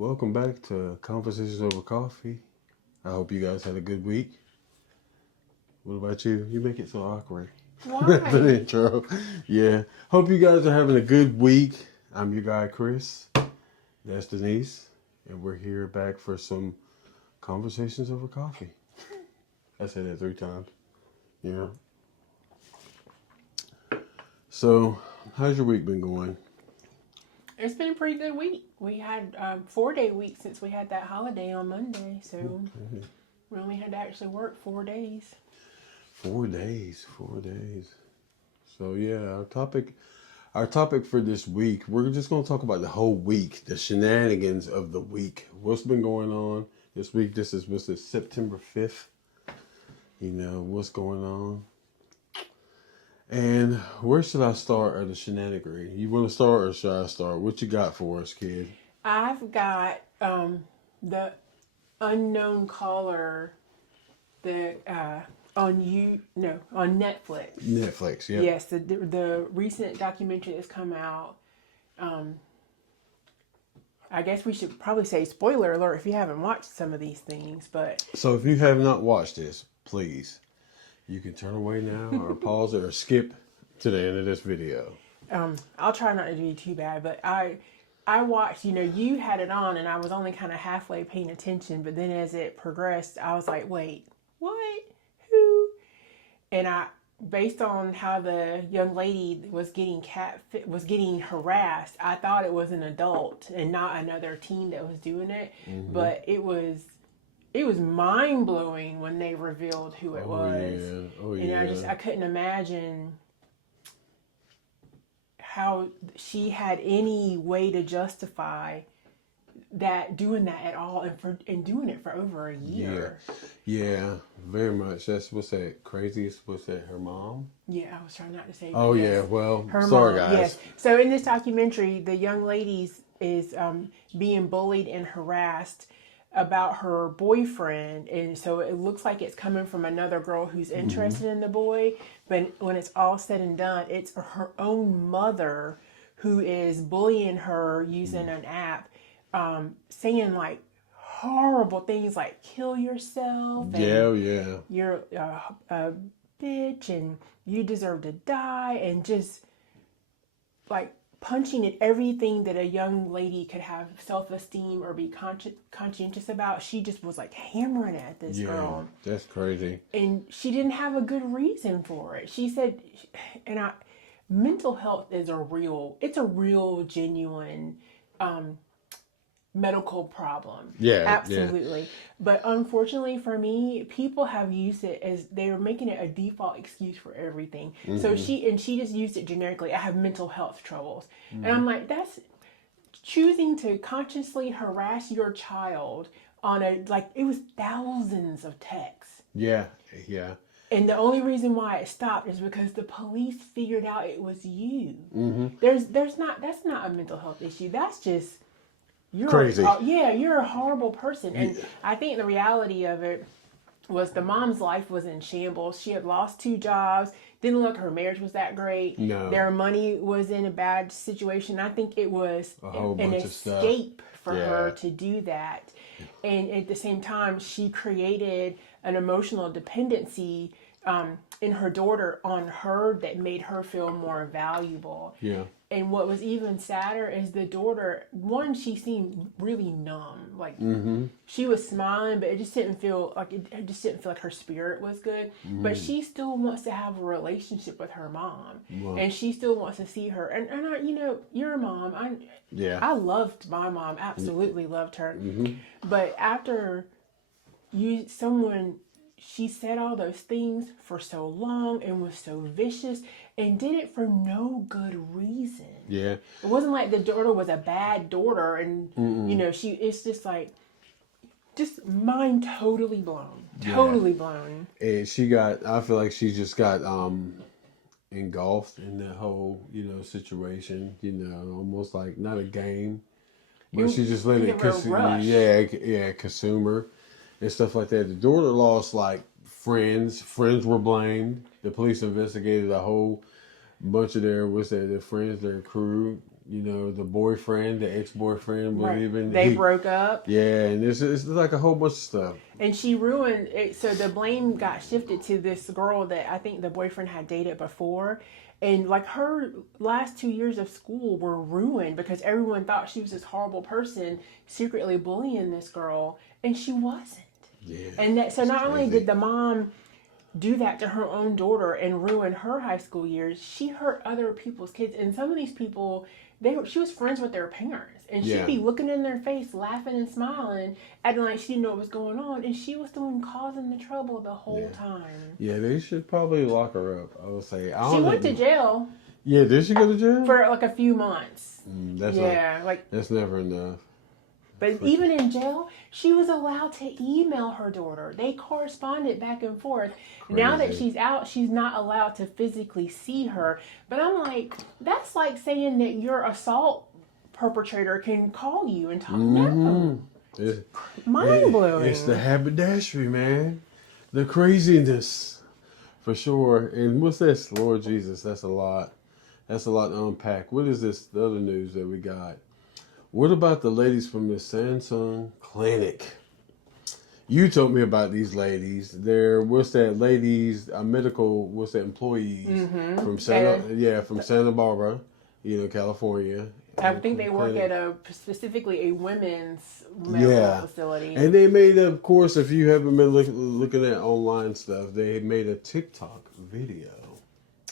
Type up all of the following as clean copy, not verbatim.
Welcome back to Conversations Over Coffee. I hope you guys had a good week. What about you? You make it so awkward. That's an Why? intro. Yeah. Hope you guys are having a good week. I'm your guy, Chris. That's Denise. And we're here back for some Conversations Over Coffee. I said that 3 times. Yeah. So, how's your week been going? It's been a pretty good week. We had a 4-day week since we had that holiday on Monday, so Okay. we only had to actually work 4 days. 4 days. 4 days. So yeah, our topic for this week, we're just going to talk about the whole week, the shenanigans of the week. What's been going on this week? This is September 5th. You know, what's going on? And where should I start at the shenanigery? You want to start or should I start? What you got for us, kid? I've got the unknown caller that on Netflix. Netflix, yeah. Yes, the recent documentary that's come out. I guess we should probably say spoiler alert if you haven't watched some of these things, but So if you have not watched this, please, you can turn away now or pause it or skip to the end of this video. I'll try not to be too bad, but I watched, you had it on and I was only kind of halfway paying attention, but then as it progressed, I was like, wait, what? Who? And based on how the young lady was getting harassed, I thought it was an adult and not another teen that was doing it, but it was mind blowing when they revealed who it was. Yeah. Oh And yeah. I couldn't imagine how she had any way to justify doing that at all, and doing it for over a year. Yeah, very much. That's what's that craziest? What's that? Her mom? Yeah, I was trying not to say. Oh yes. yeah. Well, Her sorry mom. guys. Yes. So in this documentary, the young lady is being bullied and harassed about her boyfriend, and so it looks like it's coming from another girl who's interested in the boy, but when it's all said and done, it's her own mother who is bullying her using an app, saying like horrible things like kill yourself and Yeah. you're a bitch and you deserve to die, and just like punching at everything that a young lady could have self-esteem or be conscientious about. She just was like hammering at this girl, That's crazy. and she didn't have a good reason for it. She said, mental health is a real genuine medical problem. Yeah. Absolutely. But unfortunately for me, people have used it as they're making it a default excuse for everything. So she just used it generically. I have mental health troubles. And I'm like, that's choosing to consciously harass your child on it was thousands of texts. Yeah. And the only reason why it stopped is because the police figured out it was you. That's not a mental health issue. That's just you're Crazy. You're a horrible person. And I think the reality of it was the mom's life was in shambles. She had lost 2 jobs. Didn't look her marriage was that great. No. Their money was in a bad situation. I think it was an escape for her to do that. And at the same time, she created an emotional dependency in her daughter on her that made her feel more valuable. Yeah. And what was even sadder is the daughter, one, she seemed really numb. Like she was smiling, but it just didn't feel like her spirit was good. But she still wants to have a relationship with her mom. Wow. And she still wants to see her. And I, your mom, I loved my mom, absolutely loved her. But after she said all those things for so long and was so vicious and did it for no good reason. Yeah. It wasn't like the daughter was a bad daughter and, it's just like, just mind totally blown. Totally blown. And I feel like she just got engulfed in that whole, situation, almost like not a game, but she just let it consume her and stuff like that. The daughter lost like friends. Friends were blamed. The police investigated a whole bunch of their friends, their crew. You know, the ex-boyfriend was even... They broke up. Yeah, and it's like a whole bunch of stuff. And she ruined it. So the blame got shifted to this girl that I think the boyfriend had dated before. And like her last 2 years of school were ruined because everyone thought she was this horrible person secretly bullying this girl. And she wasn't. Yeah. And that, so not only crazy. did the mom do that to her own daughter and ruin her high school years, she hurt other people's kids. And some of these people, she was friends with their parents, and she'd be looking in their face, laughing and smiling, acting like she didn't know what was going on, and she was the one causing the trouble the whole time. Yeah, they should probably lock her up. I would say. She went to jail. Yeah, did she go to jail for like a few months? That's never enough. But even in jail, she was allowed to email her daughter. They corresponded back and forth. Crazy. Now that she's out, she's not allowed to physically see her. But I'm like, that's like saying that your assault perpetrator can call you and talk. No. It's mind-blowing. It's the haberdashery, man. The craziness. For sure. And what's this? Lord Jesus, that's a lot. That's a lot to unpack. What is this? The other news that we got. What about the ladies from the Samsung Clinic? You told me about these ladies. They're employees from Santa Barbara, California. I think they work at specifically a women's medical facility. And they made, of course, if you haven't been looking at online stuff, they made a TikTok video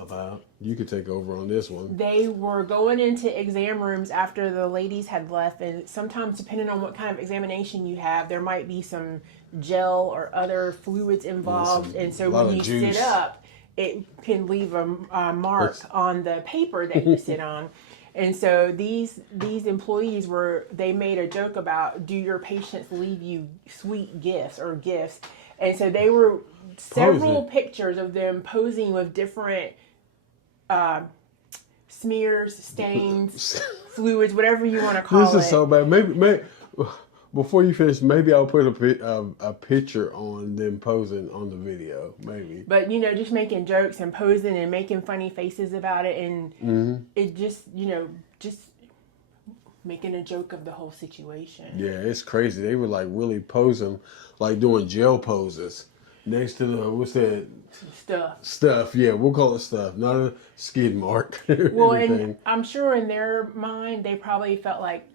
about, you could take over on this one. They were going into exam rooms after the ladies had left, and sometimes depending on what kind of examination you have, there might be some gel or other fluids involved, and so when you sit up, it can leave a mark on the paper that you sit on. And so these employees they made a joke about, do your patients leave you sweet gifts or gifts? And so they were several pictures of them posing with different smears, stains, fluids, whatever you want to call it. This is so bad. Maybe before you finish, maybe I'll put a picture on them posing on the video. Maybe. But just making jokes and posing and making funny faces about it, and it just making a joke of the whole situation. Yeah, it's crazy. They were like really posing, like doing gel poses next to the what's that? Stuff. Yeah, we'll call it stuff, not a skid mark. Well, and I'm sure in their mind they probably felt like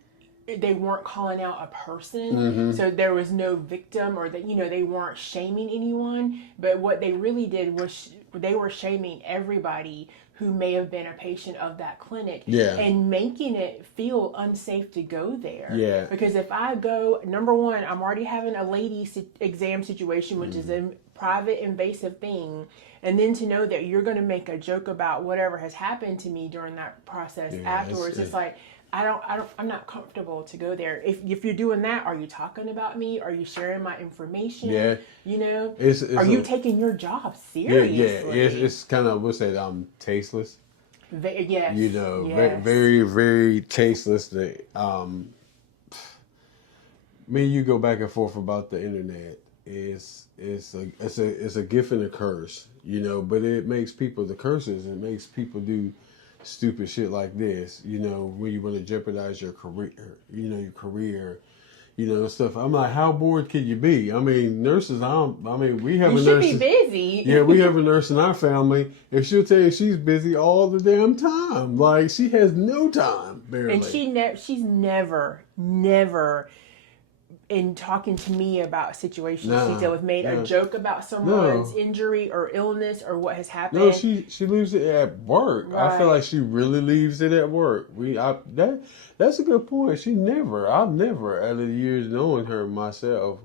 they weren't calling out a person, so there was no victim, or that they weren't shaming anyone. But what they really did was they were shaming everybody who may have been a patient of that clinic, and making it feel unsafe to go there. Yeah. Because if I go, number one, I'm already having a ladies exam situation, which is a private invasive thing, and then to know that you're going to make a joke about whatever has happened to me during that process afterwards, it's like, I'm not comfortable to go there. If you're doing that, are you talking about me? Are you sharing my information? Yeah. Are you taking your job seriously? Yeah. It's kind of, what's that, tasteless? Yes. Very, very tasteless. Me and you go back and forth about the internet. It's a gift and a curse, but it makes people, the curses, it makes people do stupid shit like this, when you want to jeopardize your career, stuff. I'm like, how bored could you be? I mean, nurses, we have you a nurse. You should be busy. Yeah, we have a nurse in our family, and she'll tell you she's busy all the damn time. Like, she has no time, barely. And she's never in talking to me about situations she dealt with, made a joke about someone's injury or illness or what has happened. No, she leaves it at work. Right. I feel like she really leaves it at work. That's a good point. I've never, out of the years knowing her myself,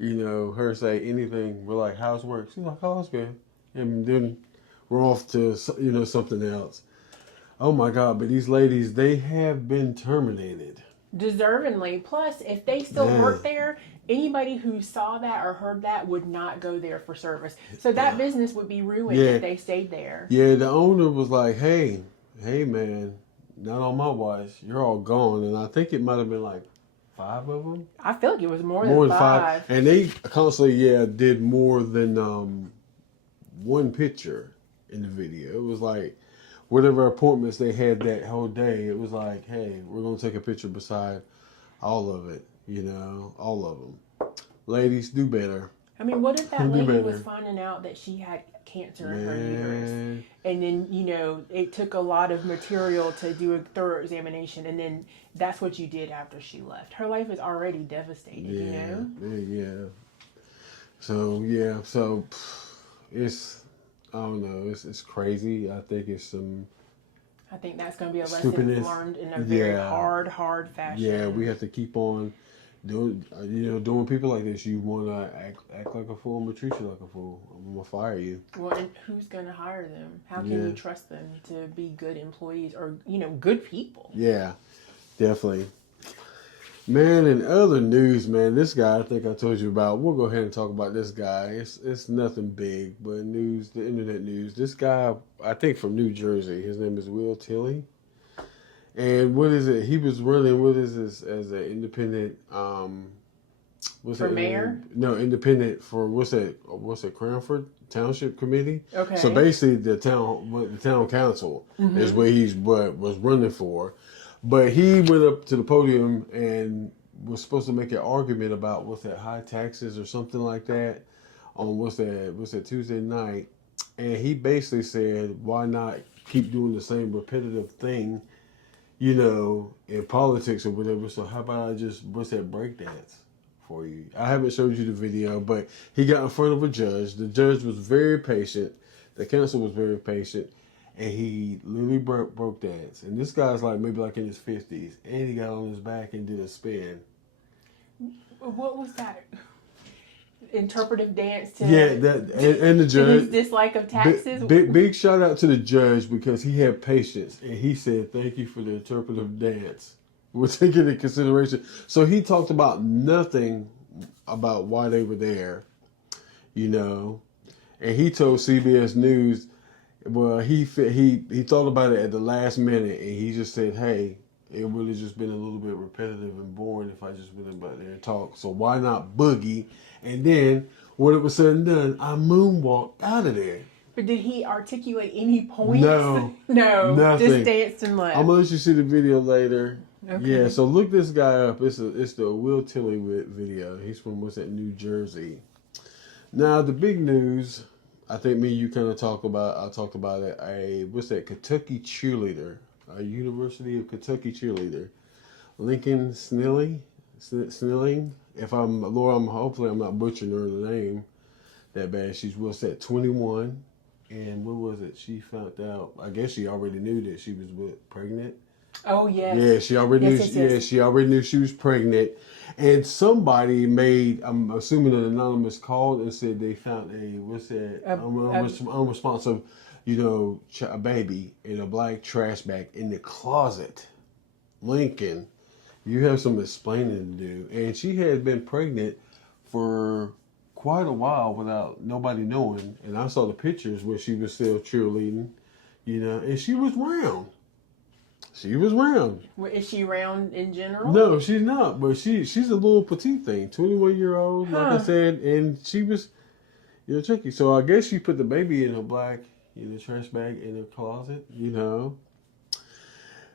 her say anything. We're like, how's work? She's like, oh, it's good. And then we're off to, something else. Oh my God, but these ladies, they have been terminated. Deservingly. Plus, if they still work there, anybody who saw that or heard that would not go there for service. So that business would be ruined if they stayed there. Yeah, the owner was like, hey man, not on my watch. You're all gone. And I think it might have been like 5 of them. I feel like it was more than five. And they constantly, did more than one picture in the video. It was like, whatever appointments they had that whole day, it was like, hey, we're going to take a picture beside all of it, all of them. Ladies, do better. I mean, what if that Do lady was better. finding out that she had cancer in her Man. uterus? And then, it took a lot of material to do a thorough examination. And then that's what you did after she left. Her life is already devastated, Yeah. So, it's, I don't know, it's crazy. I think it's some... I think that's going to be a lesson stupidness. learned in a very hard fashion. Yeah, we have to keep on doing people like this. You want to act like a fool, I'm going to treat you like a fool. I'm going to fire you. Well, and who's going to hire them? How can you trust them to be good employees or, good people? Yeah, definitely. Man, in other news, man, this guy I think I told you about. We'll go ahead and talk about this guy. It's nothing big, but the internet news. This guy, I think from New Jersey. His name is Will Tilley. And what is it? He was running. What is this as an independent? What's for that? Mayor? No, independent for what's that? What's it? Cranford Township Committee. Okay. So basically, the town council is what was running for. But he went up to the podium and was supposed to make an argument about high taxes or something like that on what's that Tuesday night, and he basically said, why not keep doing the same repetitive thing, in politics or whatever. So how about I just breakdance for you? I haven't showed you the video, but he got in front of a judge. The judge was very patient. The council was very patient. And he literally broke dance. And this guy's maybe in his 50s. And he got on his back and did a spin. What was that? Interpretive dance to... Yeah, and the judge... to his dislike of taxes? Big shout out to the judge because he had patience. And he said, thank you for the interpretive dance. We're taking into consideration. So he talked about nothing about why they were there, And he told CBS News... Well, he thought about it at the last minute, and he just said, "Hey, it would have just been a little bit repetitive and boring if I just went about there and talked. So why not boogie?" And then, when it was said and done, I moonwalked out of there. But did he articulate any points? No, nothing. Just danced and left. I'm gonna let you see the video later. Okay. Yeah, so look this guy up. It's the Will Tilley video. He's from New Jersey. Now the big news. I think me and you kind of talked about it. Kentucky cheerleader, a University of Kentucky cheerleader, Laken Snelling. Hopefully I'm not butchering her name that bad. She's 21, and what was it? She found out. I guess she already knew that she was pregnant. Oh yes. Yeah, she already knew. Yes. Yeah, she already knew she was pregnant, and somebody made. I'm assuming an anonymous called and said they found unresponsive, a baby in a black trash bag in the closet. Lincoln, you have some explaining to do, and she had been pregnant for quite a while without nobody knowing. And I saw the pictures where she was still cheerleading, and she was round. She was round. Is she round in general? No, she's not. But she's a little petite thing. 21-year-old, like I said, and she was, tricky. So I guess she put the baby in a black, trash bag in her closet.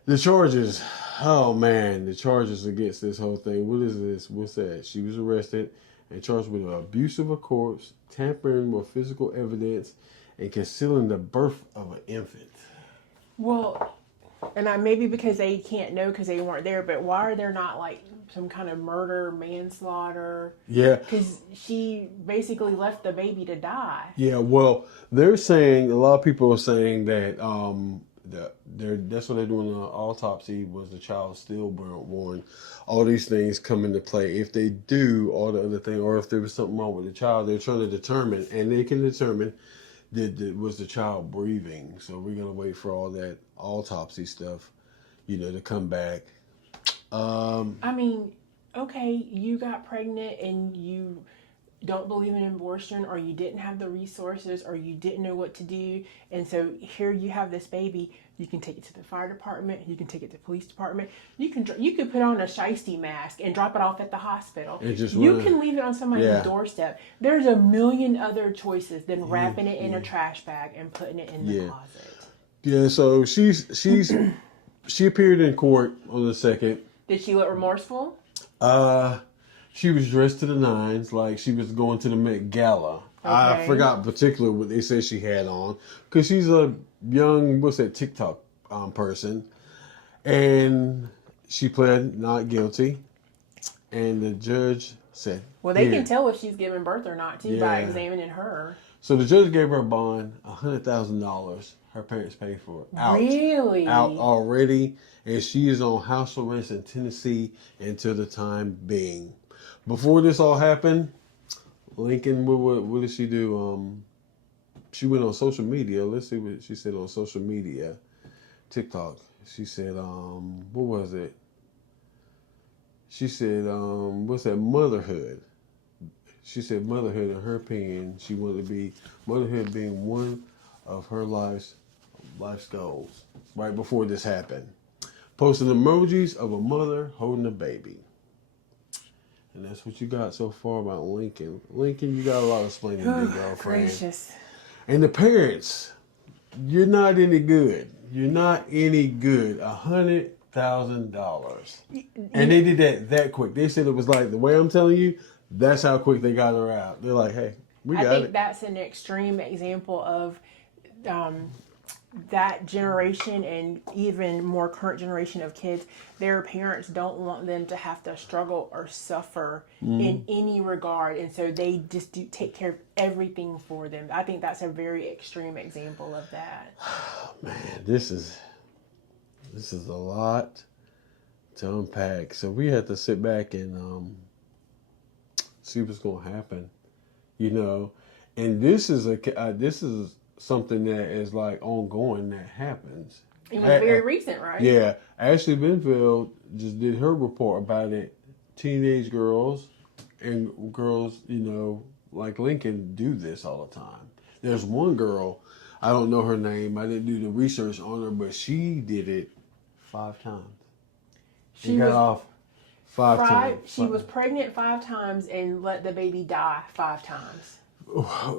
The charges. Oh man, the charges against this whole thing. What is this? What's that? She was arrested and charged with abuse of a corpse, tampering with physical evidence, and concealing the birth of an infant. Well. And maybe because they can't know because they weren't there, but why are there not some kind of murder, manslaughter? Yeah. Because she basically left the baby to die. Yeah, well, they're saying, a lot of people are saying that that's what they're doing an autopsy, was the child stillborn. All these things come into play. If they do all the other thing, or if there was something wrong with the child, they're trying to determine, and they can determine was the child breathing. So we're going to wait for all that autopsy stuff, to come back. I mean, okay, you got pregnant and you don't believe in abortion, or you didn't have the resources, or you didn't know what to do, and so here you have this baby. You can take it to the fire department. You can take it to the police department. You could put on a shiesty mask and drop it off at the hospital. You can leave it on somebody's doorstep. There's a million other choices than wrapping it in a trash bag and putting it in the closet. Yeah, so she appeared in court on the 2nd. Did she look remorseful? Uh, she was dressed to the nines, like she was going to the Met Gala. I Okay. forgot in particular what they said she had on, because she's a young, what's that, TikTok person, and she pled not guilty, and the judge said, Well, they can "Here." tell if she's giving birth or not too by Yeah. examining her. So the judge gave her a bond, $100,000. Her parents paid for it. Really? Out already, and she is on house arrest in Tennessee until the time being. Before this all happened, Lincoln, what did she do? She went on social media. Let's see what she said on social media, TikTok. She said, what was it? She said, what's that? Motherhood. She said motherhood, in her opinion, she wanted to be motherhood being one of her life's goals. Right before this happened, posting emojis of a mother holding a baby. And that's what you got so far about Lincoln. Lincoln, you got a lot of explaining to do, girlfriend. Gracious. And the parents, you're not any good. You're not any good. $100,000. And they did that quick. They said it was like, the way I'm telling you, that's how quick they got her out. They're like, hey, we got it. I think that's an extreme example of that generation and even more current generation of kids. Their parents don't want them to have to struggle or suffer in any regard, and so they just do take care of everything for them. I think that's a very extreme example of that. Man, this is a lot to unpack. So we had to sit back and see what's going to happen, And this is something that is like ongoing that happens. It was very recent, right? Yeah, Ashley Benfield just did her report about it. Teenage girls and girls, like Lincoln, do this all the time. There's one girl, I don't know her name. I didn't do the research on her, but she did it 5 times. She got off 5 times. She was pregnant 5 times and let the baby die 5 times.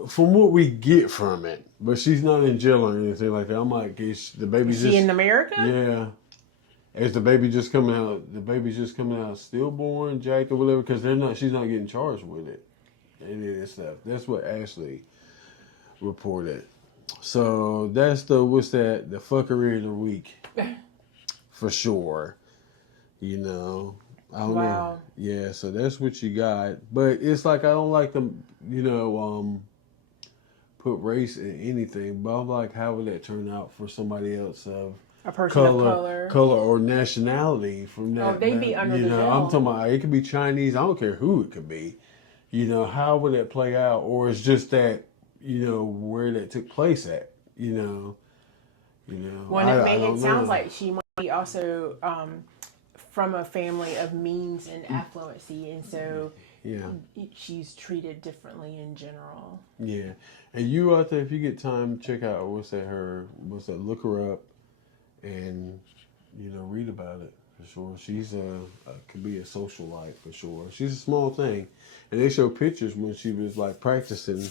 From what we get from it, but she's not in jail or anything like that. I'm like, is the baby Is she in America? Yeah. Is the baby just coming out? The baby's just coming out stillborn, jacked or whatever? Because she's not getting charged with it. Any of this stuff. That's what Ashley reported. So that's the fuckery of the week, for sure. I don't know. Yeah, so that's what you got. But it's like I don't like them, put race in anything. But I'm like, how would that turn out for somebody else of a person of color or nationality from that? Oh, they'd be under the jail. I'm talking about it could be Chinese. I don't care who it could be. How would that play out? Or it's just that where that took place at. Well, it sounds like she might be also from a family of means and affluency, and so she's treated differently in general. Yeah, and you out there, if you get time, check out look her up, and read about it for sure. She's could be a socialite for sure. She's a small thing, and they show pictures when she was like practicing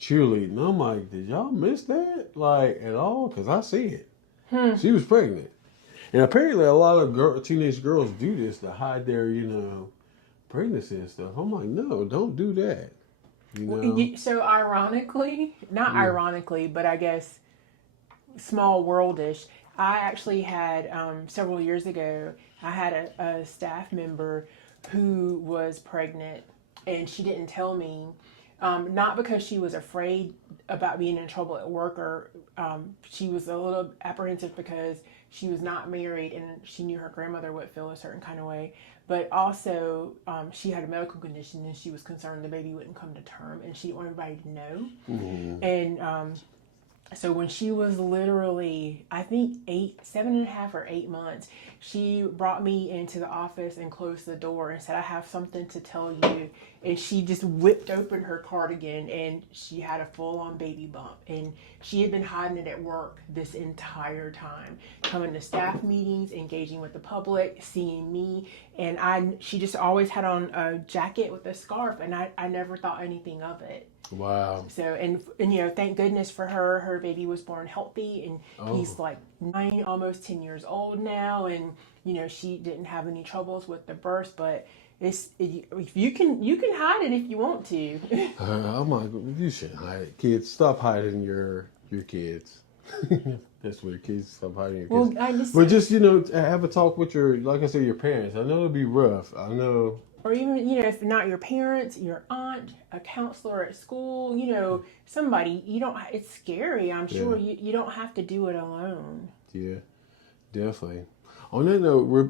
cheerleading. I'm like, did y'all miss that like at all? Because I see it. She was pregnant. And apparently a lot of teenage girls do this to hide their, pregnancy and stuff. I'm like, no, don't do that. So ironically, ironically, but I guess small worldish, I actually had, several years ago, I had a staff member who was pregnant, and she didn't tell me, not because she was afraid about being in trouble at work, or she was a little apprehensive because she was not married and she knew her grandmother would feel a certain kind of way, but also she had a medical condition and she was concerned the baby wouldn't come to term, and she didn't want everybody to know. Mm-hmm. And so when she was literally, I think 7.5 or 8 months, she brought me into the office and closed the door and said, I have something to tell you. And she just whipped open her cardigan and she had a full-on baby bump. And she had been hiding it at work this entire time, coming to staff meetings, engaging with the public, seeing me. And she just always had on a jacket with a scarf, and I never thought anything of it. Wow. So, and you know, thank goodness for her. Her baby was born healthy, and he's Oh, like 9, almost 10 years old now. And you know, she didn't have any troubles with the birth. But if you can hide it if you want to. I'm like, you shouldn't hide it. Kids, stop hiding your kids. That's weird. Kids, stop hiding your kids. Well, I just But just, you know, have a talk with your, like I said, your parents. I know it'll be rough. I know. or even you know, if not your parents, your aunt, a counselor at school, you know, somebody. You don't. It's scary. I'm Yeah, sure you don't have to do it alone. yeah, definitely. On that note, we're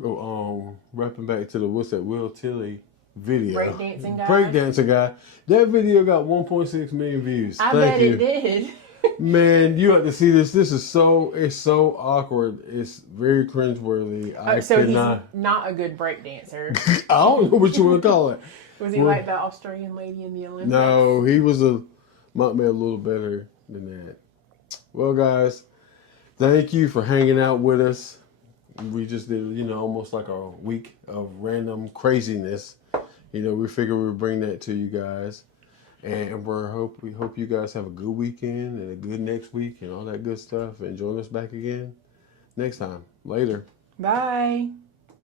wrapping back to the what's that Will Tilly video, Breakdancing guy. breakdancer guy. That video got 1.6 million views. I Thank bet it you, did. man. You have to see this. This is it's so awkward. It's very cringeworthy. I So he's cannot. not a good breakdancer. I don't know what you want to call it. Was he like that Australian lady in the Olympics? No, he was might be a little better than that. Well, guys, thank you for hanging out with us. We just did, you know, almost like a week of random craziness. You know, we figured we'd bring that to you guys, and we hope you guys have a good weekend and a good next week and all that good stuff. And join us back again next time. Later. Bye.